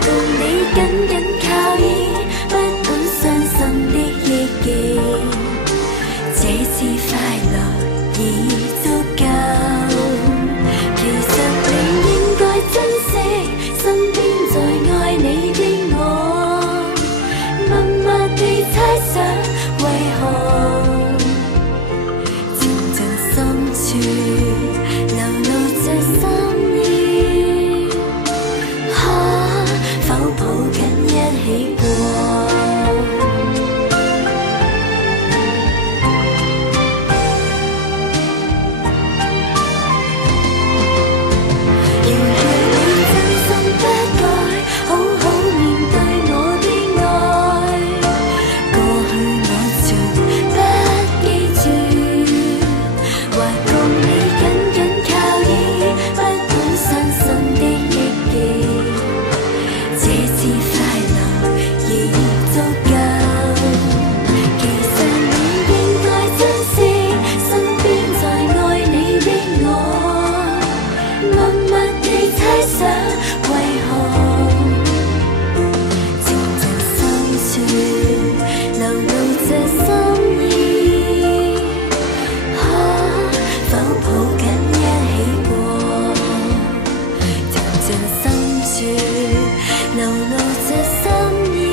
共你緊緊靠依，不管傷心的憶記，這次快樂已足夠。其實你應該珍惜身邊在愛你的我，默默地猜想為何靜靜深處流露着心意，可否抱緊一起過？要讓你真心不改，好好面對我的愛。過去我盡不記住，還共你緊緊靠依，不管傷心的憶記，這次快樂已足夠。其實你應該珍惜身邊在愛你的我，默默地猜想為何靜靜深處流露着心意，可否抱緊一起過？靜靜深處流露着心意。